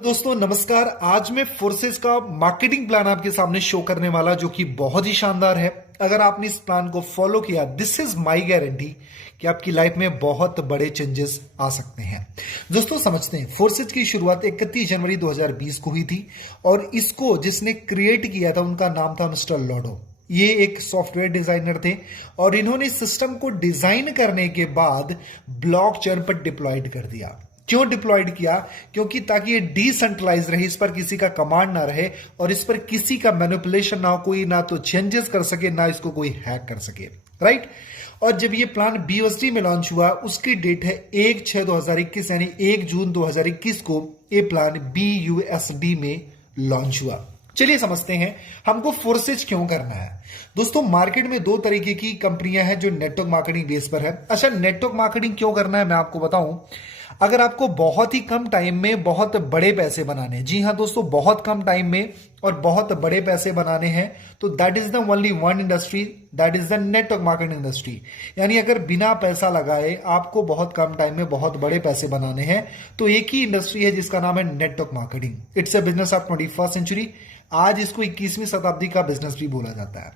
दोस्तों नमस्कार। आज मैं फोर्सेस का मार्केटिंग प्लान आपके सामने शो करने वाला, जो कि बहुत ही शानदार है। अगर आपने इस प्लान को फॉलो किया, दिस इज माय गारंटी कि आपकी लाइफ में बहुत बड़े चेंजेस आ सकते हैं। दोस्तों समझते हैं, फोर्सेस की शुरुआत 31 जनवरी 2020 को हुई थी और इसको जिसने क्रिएट किया था उनका नाम था मिस्टर लॉडो। ये एक सॉफ्टवेयर डिजाइनर थे और इन्होंने सिस्टम को डिजाइन करने के बाद ब्लॉकचेन पर डिप्लॉयड कर दिया। क्यों डिप्लॉयड किया? क्योंकि ताकि ये डिसेंट्रलाइज रहे, इस पर किसी का कमांड ना रहे और इस पर किसी का मैनिपुलेशन ना हो, कोई ना तो चेंजेस कर सके ना इसको कोई हैक कर सके, राइट। और जब ये प्लान BUSD में लॉन्च हुआ, उसकी डेट है 1/6/2021 यानी 1 जून 2021 को ये प्लान BUSD में लॉन्च हुआ। चलिए समझते हैं हमको फोर्सेज क्यों करना है। दोस्तों मार्केट में दो तरीके की कंपनियां हैं जो नेटवर्क मार्केटिंग बेस पर है। अच्छा, नेटवर्क मार्केटिंग क्यों करना है मैं आपको बताऊं। अगर आपको बहुत ही कम टाइम में बहुत बड़े पैसे बनाने हैं, जी हां दोस्तों, बहुत कम टाइम में और बहुत बड़े पैसे बनाने हैं, तो that is the only one industry, that is the network marketing industry. यानी अगर बिना पैसा लगाए आपको बहुत कम टाइम में बहुत बड़े पैसे बनाने हैं, तो एक ही इंडस्ट्री है जिसका नाम है network marketing. It's a business of 21st century. आज इसको 21वीं शताब्दी का बिजनेस भी बोला जाता है,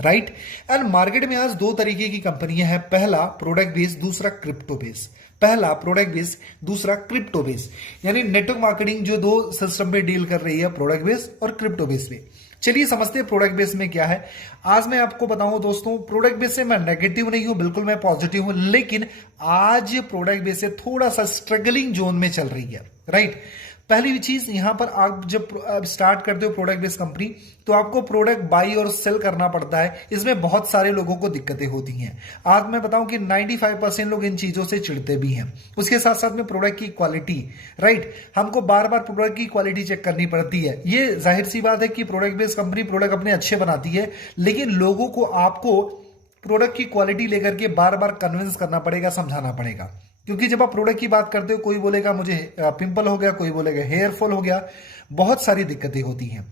राइट। एंड मार्केट में आज दो तरीके की कंपनियां हैं, पहला प्रोडक्ट बेस, दूसरा क्रिप्टो बेस। पहला प्रोडक्ट बेस, दूसरा क्रिप्टो बेस। यानी नेटवर्क मार्केटिंग जो दो सिस्टम पे डील कर रही है, प्रोडक्ट बेस और क्रिप्टो बेस पे। चलिए समझते हैं प्रोडक्ट बेस में क्या है। आज मैं आपको बताऊं दोस्तों, प्रोडक्ट बेस से मैं नेगेटिव नहीं हूं, बिल्कुल मैं पॉजिटिव हूं, लेकिन आज प्रोडक्ट बेस से थोड़ा सा स्ट्रगलिंग जोन में चल रही है, राइट। पहली चीज, यहां पर आप जब स्टार्ट करते हो प्रोडक्ट बेस्ड कंपनी, तो आपको प्रोडक्ट बाई और सेल करना पड़ता है। इसमें बहुत सारे लोगों को दिक्कतें होती हैं। आज मैं बताऊं कि 95% लोग इन चीजों से चिढ़ते भी हैं। उसके साथ साथ में प्रोडक्ट की क्वालिटी, राइट, हमको बार बार प्रोडक्ट की क्वालिटी चेक करनी पड़ती है। ये जाहिर सी बात है कि प्रोडक्ट बेस्ड कंपनी प्रोडक्ट अपने अच्छे बनाती है, लेकिन लोगों को आपको प्रोडक्ट की क्वालिटी लेकर के बार बार कन्विंस करना पड़ेगा, समझाना पड़ेगा। क्योंकि जब आप प्रोडक्ट की बात करते हो, कोई बोलेगा मुझे पिंपल हो गया, कोई बोलेगा हेयर फॉल हो गया, बहुत सारी दिक्कतें होती हैं।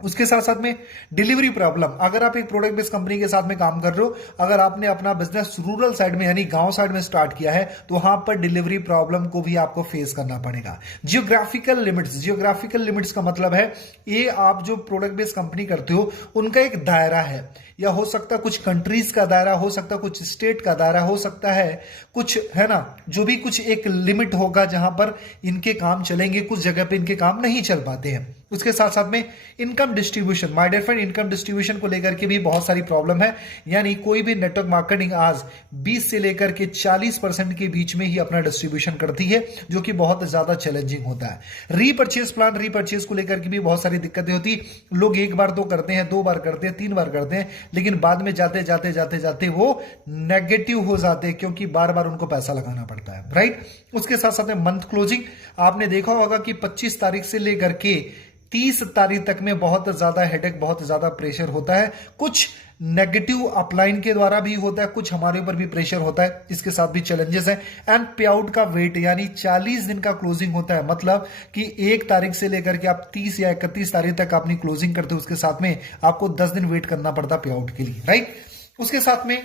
उसके साथ साथ में डिलीवरी प्रॉब्लम। अगर आप एक प्रोडक्ट बेस्ड कंपनी के साथ में काम कर रहे हो, अगर आपने अपना बिजनेस रूरल साइड में यानी गांव साइड में स्टार्ट किया है, तो वहां पर डिलीवरी प्रॉब्लम को भी आपको फेस करना पड़ेगा। जियोग्राफिकल लिमिट्स का मतलब है, ये आप जो प्रोडक्ट बेस्ड कंपनी करते हो उनका एक दायरा है, या हो सकता है कुछ कंट्रीज का दायरा, हो सकता है कुछ स्टेट का दायरा, हो सकता है कुछ, है ना, जो भी कुछ एक लिमिट होगा जहां पर इनके काम चलेंगे, कुछ जगह पे इनके काम नहीं चल पाते हैं। उसके साथ साथ में income distribution, my dear friend, income distribution को लेकर के भी बहुत सारी प्रॉब्लम है। यानी कोई भी नेटवर्क मार्केटिंग आज 20 से लेकर के 40% के बीच में ही अपना डिस्ट्रीब्यूशन करती है, जो कि बहुत ज्यादा चैलेंजिंग होता है। रीपर्चेज प्लान, रीपर्चेज को लेकर के भी बहुत सारी दिक्कतें होती। लोग एक बार तो करते हैं, दो बार करते हैं, 3 बार करते हैं, लेकिन बाद में जाते जाते जाते जाते वो नेगेटिव हो जाते हैं, क्योंकि बार बार उनको पैसा लगाना पड़ता है, राइट। उसके साथ साथ में मंथ क्लोजिंग, आपने देखा होगा कि 25 तारीख से लेकर के 30 तारीख तक में बहुत ज्यादा हेडेक, बहुत ज्यादा प्रेशर होता है। कुछ नेगेटिव अपलाइन के द्वारा भी होता है, कुछ हमारे ऊपर भी प्रेशर होता है, इसके साथ भी चैलेंजेस हैं। एंड पे आउट का वेट, यानी 40 दिन का क्लोजिंग होता है, मतलब कि 1 तारीख से लेकर के आप 30 या 31 तारीख तक अपनी क्लोजिंग करते हो, उसके साथ में आपको 10 दिन वेट करना पड़ता है पे आउट के लिए, राइट। उसके साथ में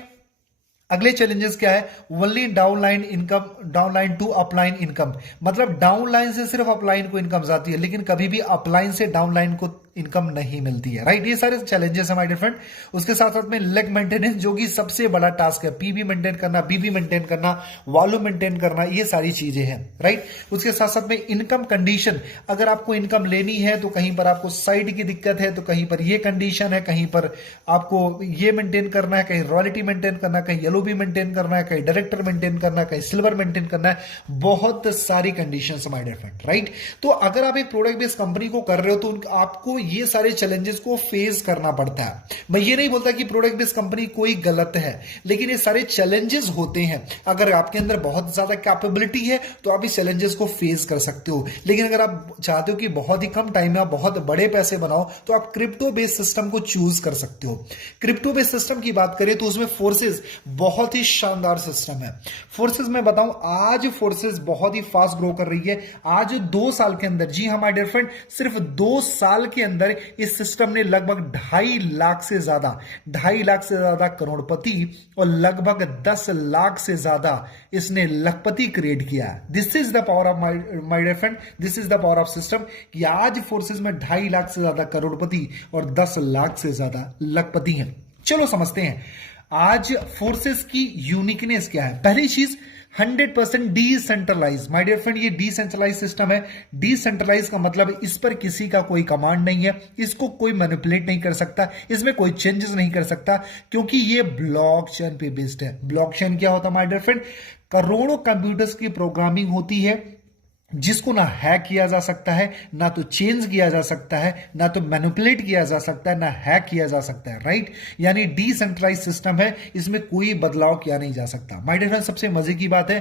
अगले चैलेंजेस क्या है, only downline income, downline to upline income, मतलब डाउनलाइन से सिर्फ अपलाइन को इनकम जाती है, लेकिन कभी भी अपलाइन से डाउनलाइन को इनकम नहीं मिलती है, राइट। ये सारे चैलेंजेस है माय डियर फ्रेंड। उसके साथ साथ में लेग मेंटेनेंस, जो कि सबसे बड़ा टास्क है, पीबी मेंटेन करना, बीबी मेंटेन करना, वॉल्यूम मेंटेन करना, ये सारी चीजें हैं, राइट। उसके साथ साथ में इनकम कंडीशन, अगर आपको इनकम लेनी है तो कहीं पर आपको साइड की दिक्कत है, तो कहीं पर ये कंडीशन है, कहीं पर आपको ये मेंटेन करना है, कहीं रॉयल्टी मेंटेन करना है, कहीं येलो भी मेंटेन करना है, कहीं डायरेक्टर मेंटेन करना है, कहीं सिल्वर मेंटेन करना है, बहुत सारी conditions my dear friend, right. तो अगर आप एक प्रोडक्ट बेस्ड कंपनी को कर रहे हो, तो आपको ये सारे चैलेंजेस को फेस करना पड़ता है। मैं ये नहीं बोलता कि प्रोडक्ट बेस्ड कंपनी कोई गलत है, लेकिन ये सारे चैलेंजेस होते हैं। अगर आपके अंदर बहुत ज्यादा कैपेबिलिटी है तो आप इस चैलेंजेस को फेस कर सकते हो, लेकिन अगर आप चाहते हो कि बहुत ही कम टाइम में आप बहुत बड़े पैसे बनाओ, तो आप क्रिप्टो बेस्ड सिस्टम को चूज कर सकते हो। क्रिप्टो बेस्ड सिस्टम की बात करें तो उसमें फोर्सेस बहुत ही शानदार सिस्टम है। फोर्सेस में बताऊं, आज फोर्सेस बहुत ही फास्ट ग्रो कर रही है। आज 2 साल के अंदर, जी हाँ माय डियर फ्रेंड, सिर्फ 2 साल के अंदर इस सिस्टम ने लगभग 2.5 लाख से ज्यादा करोड़पति और लगभग 10 लाख से ज्यादा इसने लखपति क्रिएट किया। This is the power of my dear friend, this is the power of system कि आज फोर्सेस में 2.5 लाख से ज्यादा करोड़पति और 10 लाख से ज्यादा लखपति हैं। चलो समझते हैं आज फोर्सेस की यूनिकनेस क्या है। पहली चीज 100% डिसेंट्रलाइज। माय डियर फ्रेंड, ये डिसेंट्रलाइज सिस्टम है। डिसेंट्रलाइज का मतलब इस पर किसी का कोई कमांड नहीं है, इसको कोई मैनिपुलेट नहीं कर सकता, इसमें कोई चेंजेस नहीं कर सकता, क्योंकि ये ब्लॉकचेन पे बेस्ड है। ब्लॉकचेन क्या होता है माय डियर फ्रेंड? करोड़ों कंप्यूटर्स की प्रोग्रामिंग होती है जिसको ना हैक किया जा सकता है, ना तो चेंज किया जा सकता है, ना तो मैनिपुलेट किया जा सकता है, ना हैक किया जा सकता है। राइट, यानी डिसेंट्रलाइज सिस्टम है, इसमें कोई बदलाव किया नहीं जा सकता। माय डियर फ्रेंड, सबसे मजे की बात है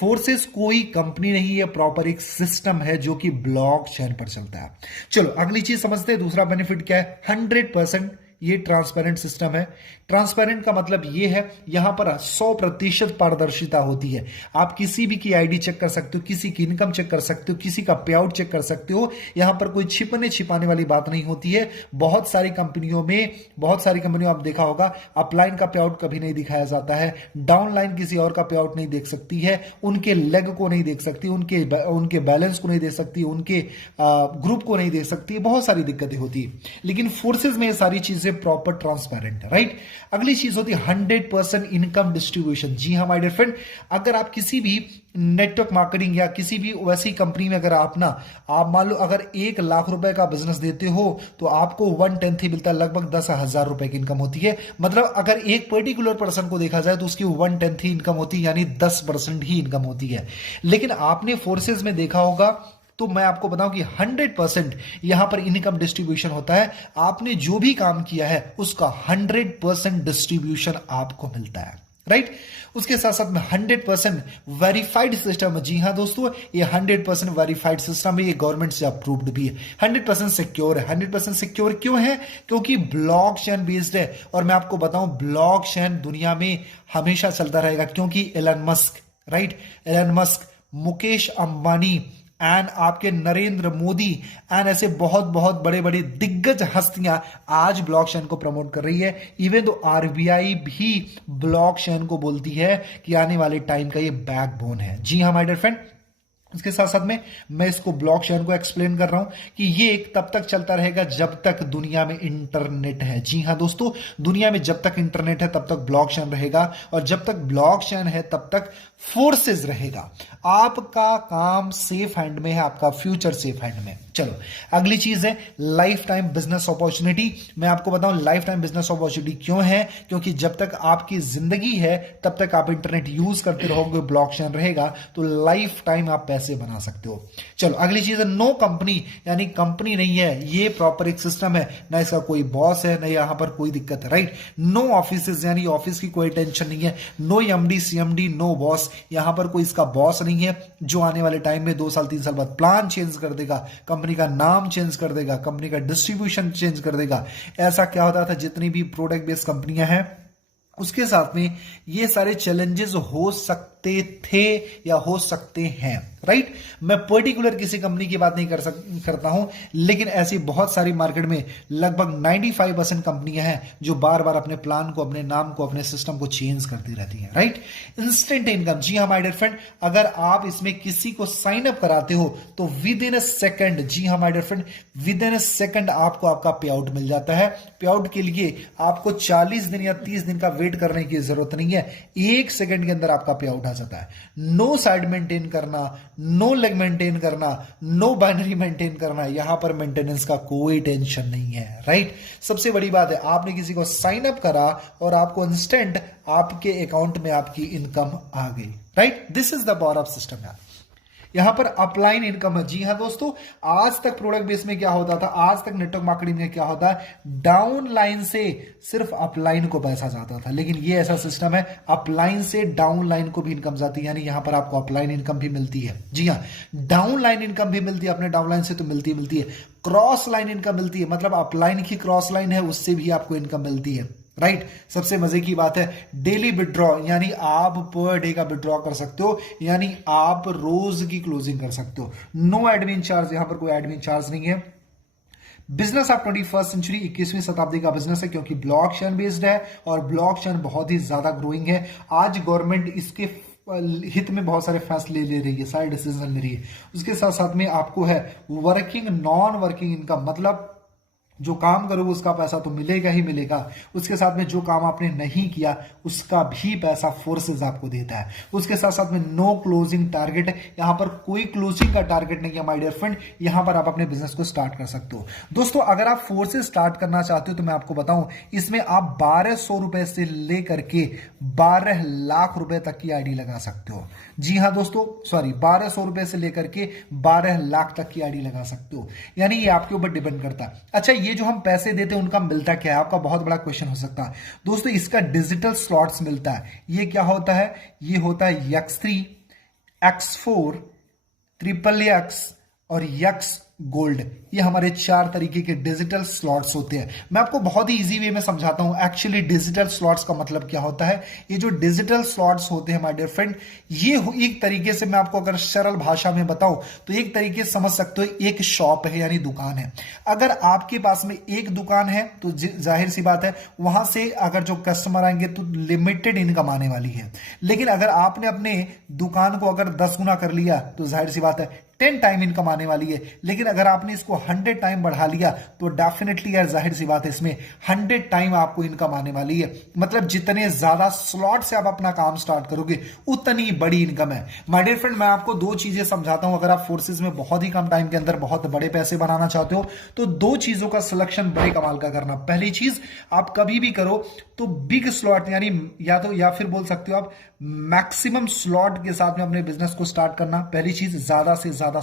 फोर्सेस कोई कंपनी नहीं है, प्रॉपर एक सिस्टम है जो कि ब्लॉकचेन पर चलता है। चलो अगली चीज समझते हैं, दूसरा बेनिफिट क्या है। 100% ये ट्रांसपेरेंट सिस्टम है। ट्रांसपेरेंट का मतलब ये है यहां पर 100% पारदर्शिता होती है। आप किसी भी की आईडी चेक कर सकते हो, किसी की इनकम चेक कर सकते हो, किसी का पे आउट चेक कर सकते हो। यहां पर कोई छिपने छिपाने वाली बात नहीं होती है। बहुत सारी कंपनियों आप देखा होगा अपलाइन का पे आउट कभी नहीं दिखाया जाता है, डाउनलाइन किसी और का पे आउट नहीं देख सकती है, उनके लेग को नहीं देख सकती, उनके बैलेंस को नहीं देख सकती, उनके ग्रुप को नहीं देख सकती, बहुत सारी दिक्कतें होती है। लेकिन फोर्सेज में ये सारी चीजें प्रॉपर ट्रांसपेरेंट है। राइट, अगली चीज होती है 100% इनकम डिस्ट्रीब्यूशन। जी हाँ माय डियर फ्रेंड, अगर आप किसी भी नेटवर्क मार्केटिंग या किसी भी वैसी कंपनी में अगर आप मान लो अगर 1 लाख रुपए का बिजनेस देते हो तो आपको 1/10 ही मिलता है, लगभग 10,000 रुपए की इनकम होती है। मतलब अगर एक पर्टिकुलर पर्सन को देखा जाए तो उसकी 1/10 ही इनकम होती है, यानी 10% ही इनकम होती है। लेकिन आपने फोर्सेज में देखा होगा तो मैं आपको बताऊं कि 100% यहां पर इनकम डिस्ट्रीब्यूशन होता है। आपने जो भी काम किया है उसका 100% डिस्ट्रीब्यूशन आपको मिलता है। राइट, उसके साथ साथ में 100% वेरीफाइड सिस्टम है। जी हां दोस्तों, ये 100% वेरीफाइड सिस्टम है, ये गवर्नमेंट से अप्रूव्ड भी है। 100% सिक्योर है। 100% सिक्योर क्यों है? क्योंकि ब्लॉकचेन बेस्ड है। और मैं आपको बताऊं ब्लॉकचेन दुनिया में हमेशा चलता रहेगा, क्योंकि Elon Musk, Mukesh Ambani and आपके नरेंद्र मोदी एंड ऐसे बहुत बहुत बड़े बड़े दिग्गज हस्तियां आज ब्लॉकचेन को प्रमोट कर रही है। इवन तो आरबीआई भी ब्लॉकचेन को बोलती है कि आने वाले टाइम का ये बैकबोन है। जी हाँ माय डियर फ्रेंड, इसके साथ साथ में मैं इसको ब्लॉकचेन को एक्सप्लेन कर रहा हूं कि ये तब तक चलता रहेगा जब तक दुनिया में इंटरनेट है। जी हां दोस्तों, दुनिया में जब तक इंटरनेट है तब तक ब्लॉकचेन रहेगा, और जब तक ब्लॉकचेन है तब तक फोर्सेस रहेगा। आपका काम सेफ हैंड में है, आपका फ्यूचर सेफ हैंड में। चलो अगली चीज है लाइफ टाइम बिजनेस अपॉर्चुनिटी। मैं आपको बताऊं लाइफ टाइम बिजनेस अपॉर्चुनिटी क्यों है, क्योंकि जब तक आपकी जिंदगी है तब तक आप इंटरनेट यूज करते रहोगे, ब्लॉकचेन रहेगा, तो लाइफ टाइम आप पैसे बना सकते हो। चलो अगली चीज है नो कंपनी, यानी कंपनी नहीं है, ये प्रॉपर एक सिस्टम है, ना इसका कोई बॉस है, ना यहां पर कोई दिक्कत है। राइट, नो ऑफिस, यानी ऑफिस की कोई टेंशन नहीं है, no MD CMD, no boss, यहां पर कोई इसका बॉस नहीं है जो आने वाले टाइम में 2 साल 3 साल बाद प्लान चेंज कर देगा, कंपनी का नाम चेंज कर देगा, कंपनी का डिस्ट्रीब्यूशन चेंज कर देगा। ऐसा क्या होता था, जितनी भी प्रोडक्ट बेस्ड कंपनियां हैं उसके साथ में ये सारे चैलेंजेस हो सकते थे या हो सकते हैं। राइट, मैं पर्टिकुलर किसी कंपनी की बात नहीं करता हूं, लेकिन ऐसी बहुत सारी मार्केट में लगभग 95% कंपनियां हैं जो बार बार अपने प्लान को, अपने नाम को, अपने सिस्टम को चेंज करती रहती हैं। Right, instant income. जी हाँ माय डियर फ्रेंड, अगर आप इसमें किसी को साइन अप कराते हो तो विद इन अ सेकंड, जी हाँ my dear friend, within a second आपको आपका पे आउट मिल जाता है। पे आउट के लिए आपको 40 दिन या 30 दिन का वेट करने की जरूरत नहीं है, 1 सेकंड के अंदर आपका पे आउट आ जाता है। नो साइड मेंटेन करना, नो लेग मेंटेन करना, नो बाइनरी मेंटेन करना, यहां पर मेंटेनेंस का कोई टेंशन नहीं है। राइट, सबसे बड़ी बात है आपने किसी को साइन अप करा और आपको इंस्टेंट आपके अकाउंट में आपकी इनकम आ गई। Right, this is the power of system यार। यहां पर अपलाइन इनकम है। जी हां दोस्तों, आज तक प्रोडक्ट बेस में क्या होता था, आज तक नेटवर्क मार्केटिंग में क्या होता है, डाउन लाइन से सिर्फ अपलाइन को पैसा जाता था, लेकिन ये ऐसा सिस्टम है अपलाइन से डाउन लाइन को भी इनकम जाती है, यानी यहां पर आपको अपलाइन इनकम भी मिलती है। जी हां, डाउन लाइन इनकम भी मिलती है, अपने डाउन लाइन से तो मिलती है, क्रॉस लाइन इनकम मिलती है, मतलब अपलाइन की क्रॉस लाइन है उससे भी आपको इनकम मिलती है। राइट, सबसे मजे की बात है डेली विड्रॉ, यानी आप पर डे का विड्रॉ कर सकते हो, यानी आप रोज की क्लोजिंग कर सकते हो। नो एडमिन चार्ज, यहां पर कोई एडमिन चार्ज नहीं है। बिजनेस ऑफ 21st सेंचुरी, 21वीं शताब्दी का बिजनेस है, क्योंकि ब्लॉकचेन बेस्ड है और ब्लॉकचेन बहुत ही ज्यादा ग्रोइंग है। आज गवर्नमेंट इसके हित में बहुत सारे फैसले ले रही है, सारे डिसीजन ले रही है। उसके साथ साथ में आपको है वर्किंग नॉन वर्किंग इनकम, मतलब जो काम करोगे उसका पैसा तो मिलेगा ही मिलेगा। उसके साथ में जो काम आपने नहीं किया उसका भी पैसा फोर्सेस आपको देता है। उसके साथ साथ में नो क्लोजिंग टारगेट है, यहां पर कोई क्लोजिंग का टारगेट नहीं है माय डियर फ्रेंड। यहां पर आप अपने बिजनेस को स्टार्ट कर सकते हो। दोस्तों अगर आप फोर्सेस स्टार्ट करना चाहते हो तो मैं आपको बताऊं, इसमें आप 1200 रुपए से लेकर के 12 लाख रुपए तक की आईडी लगा सकते हो। जी हां दोस्तों, सॉरी, 1200 रुपए से लेकर के 12 लाख तक की आईडी लगा सकते हो। यानी ये आपके ऊपर डिपेंड करता है। अच्छा, ये जो हम पैसे देते हैं उनका मिलता क्या है, आपका बहुत बड़ा क्वेश्चन हो सकता है। दोस्तों इसका डिजिटल स्लॉट्स मिलता है। ये क्या होता है? ये होता है X3, X4, XXX और X गोल्ड। ये हमारे 4 तरीके के डिजिटल स्लॉट्स होते हैं। मैं आपको बहुत ही इजी वे में समझाता हूं एक्चुअली डिजिटल स्लॉट्स का मतलब क्या होता है। ये जो डिजिटल स्लॉट्स होते हैं माय डियर फ्रेंड, ये एक तरीके से मैं आपको अगर सरल भाषा में बताऊं तो एक तरीके से समझ सकते हो, एक शॉप है यानी दुकान है। अगर आपके पास में एक दुकान है तो जाहिर सी बात है वहां से अगर जो कस्टमर आएंगे तो लिमिटेड इनकम आने वाली है। लेकिन अगर आपने अपने दुकान को अगर 10 गुना कर लिया तो जाहिर सी बात है 10 टाइम इनकम आने वाली है। लेकिन अगर आपने इसको 100 टाइम बढ़ा लिया तो डेफिनेटली यार जाहिर सी बात है इसमें 100 टाइम आपको इनकम आने वाली है। मतलब जितने ज्यादा स्लॉट से आप अपना काम स्टार्ट करोगे उतनी बड़ी इनकम है। माय डियर फ्रेंड, मैं आपको 2 चीजें समझाता हूं। अगर आप फोर्सेस में बहुत ही कम टाइम के अंदर बहुत बड़े पैसे बनाना चाहते हो तो 2 चीजों का सिलेक्शन बड़े कमाल का करना। पहली चीज, आप कभी भी करो तो बिग स्लॉट यानी या फिर बोल सकते हो आप मैक्सिमम स्लॉट के साथ में अपने बिजनेस को स्टार्ट करना। पहली चीज, ज्यादा से ज्यादा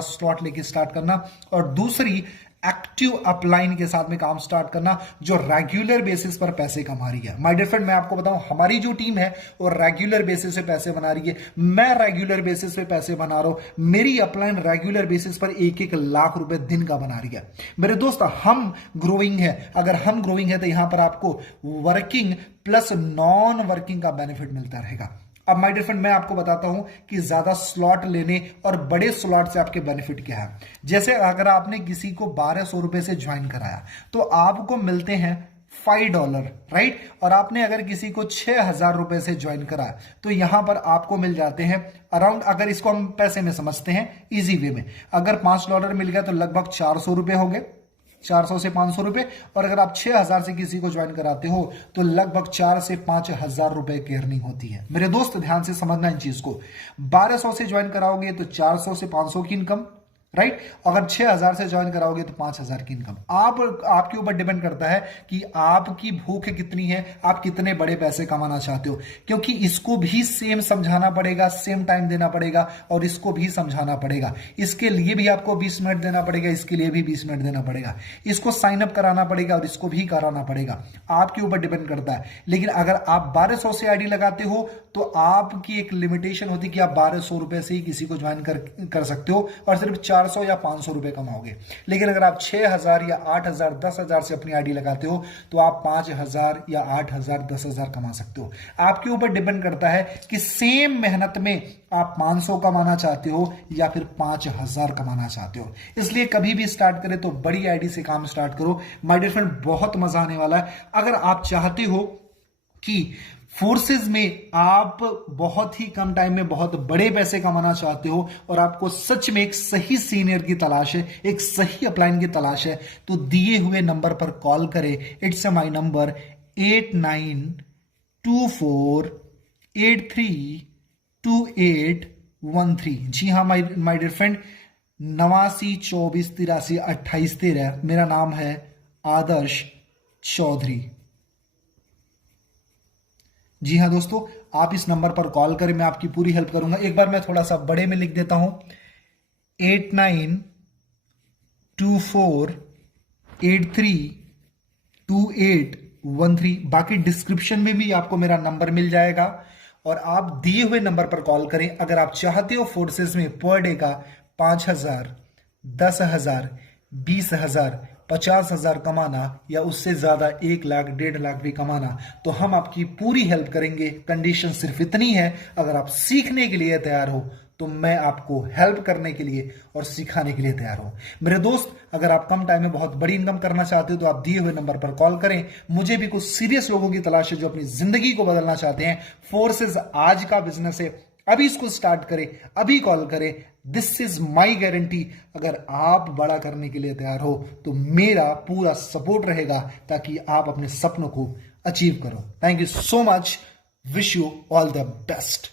स्लॉट लेके स्टार्ट करना। और दूसरी, एक्टिव अपलाइन के साथ में काम स्टार्ट करना जो रेगुलर बेसिस पर पैसे कमा रही है। माय डियर फ्रेंड, मैं आपको बताऊं हमारी जो टीम है वो रेगुलर बेसिस पे पैसे बना रही है। मैं रेगुलर बेसिस पे पैसे बना रहा हूं। मेरी अपलाइन रेगुलर बेसिस पर 1-1 लाख रुपए दिन का बना रही है। मेरे दोस्त, हम ग्रोइंग है। अगर हम ग्रोइंग है तो यहां पर आपको वर्किंग प्लस नॉन वर्किंग का बेनिफिट मिलता रहेगा। अब माय डियर फ्रेंड, मैं आपको बताता हूं कि ज्यादा स्लॉट लेने और बड़े स्लॉट से आपके बेनिफिट क्या है। जैसे अगर आपने किसी को 1200 रुपए से ज्वाइन कराया तो आपको मिलते हैं $5, राइट। और आपने अगर किसी को 6000 रुपए से ज्वाइन कराया तो यहां पर आपको मिल जाते हैं अराउंड, अगर इसको हम पैसे में समझते हैं इजी वे में, अगर $5 मिल गया तो लगभग 400 रुपए हो गए, 400 से 500 रुपए। और अगर आप 6000 से किसी को ज्वाइन कराते हो तो लगभग 4 से 5000 रुपए की अर्निंग होती है। मेरे दोस्त ध्यान से समझना इन चीज को। 1200 से ज्वाइन कराओगे तो 400 से 500 की इनकम, राइट। अगर 6000 से ज्वाइन कराओगे तो 5000 की इनकम। आपके ऊपर डिपेंड करता है कि आपकी भूख कितनी है, आप कितने बड़े पैसे कमाना चाहते हो। क्योंकि इसको भी सेम समझाना पड़ेगा, सेम टाइम देना पड़ेगा और इसको भी समझाना पड़ेगा। इसके लिए भी आपको 20 मिनट देना पड़ेगा, इसके लिए भी 20 मिनट देना पड़ेगा। इसको साइन अप कराना पड़ेगा और इसको भी कराना पड़ेगा। आपके ऊपर डिपेंड करता है। लेकिन अगर आप 1200 से आईडी लगाते हो तो आपकी एक लिमिटेशन होती है कि आप 1200 रुपए से ही किसी को ज्वाइन कर सकते हो और सिर्फ 400 या 500 रुपए कमाओगे। लेकिन अगर आप 6000 या 8000 10,000 से अपनी आईडी लगाते हो तो आप 5000 या 8000 10,000 कमा सकते हो। आपके ऊपर डिपेंड करता है कि सेम मेहनत में आप 500 कमाना चाहते हो या फिर 5000 कमाना चाहते हो। इसलिए कभी भी स्टार्ट करें तो बड़ी आईडी से काम स्टार्ट करो। माय डियर फ्रेंड, बहुत मजा आने वाला है। अगर आप चाहते हो कि फोर्सेस में आप बहुत ही कम टाइम में बहुत बड़े पैसे कमाना चाहते हो और आपको सच में एक सही सीनियर की तलाश है, एक सही अपलाइन की तलाश है, तो दिए हुए नंबर पर कॉल करें। It's my number 8924832813। जी हाँ माय डियर फ्रेंड, 8924832813। मेरा नाम है आदर्श चौधरी। जी हाँ दोस्तों, आप इस नंबर पर कॉल करें, मैं आपकी पूरी हेल्प करूंगा। एक बार मैं थोड़ा सा बड़े में लिख देता हूं, 8924832813। बाकी डिस्क्रिप्शन में भी आपको मेरा नंबर मिल जाएगा और आप दिए हुए नंबर पर कॉल करें। अगर आप चाहते हो फोर्सेस में पर डे का 5000, 10,000, 20,000, 50,000 कमाना या उससे ज्यादा 1 लाख 1.5 लाख भी कमाना, तो हम आपकी पूरी हेल्प करेंगे। कंडीशन सिर्फ इतनी है, अगर आप सीखने के लिए तैयार हो तो मैं आपको हेल्प करने के लिए और सिखाने के लिए तैयार हूं। मेरे दोस्त, अगर आप कम टाइम में बहुत बड़ी इनकम करना चाहते हो तो आप दिए हुए नंबर पर कॉल करें। मुझे भी कुछ सीरियस लोगों की तलाश है जो अपनी जिंदगी को बदलना चाहते हैं। फोर्सेस आज का बिजनेस है, अभी इसको स्टार्ट करें, अभी कॉल करें। This is my guarantee. अगर आप बड़ा करने के लिए तैयार हो तो मेरा पूरा सपोर्ट रहेगा ताकि आप अपने सपनों को अचीव करो। Thank you so much. Wish you all the best.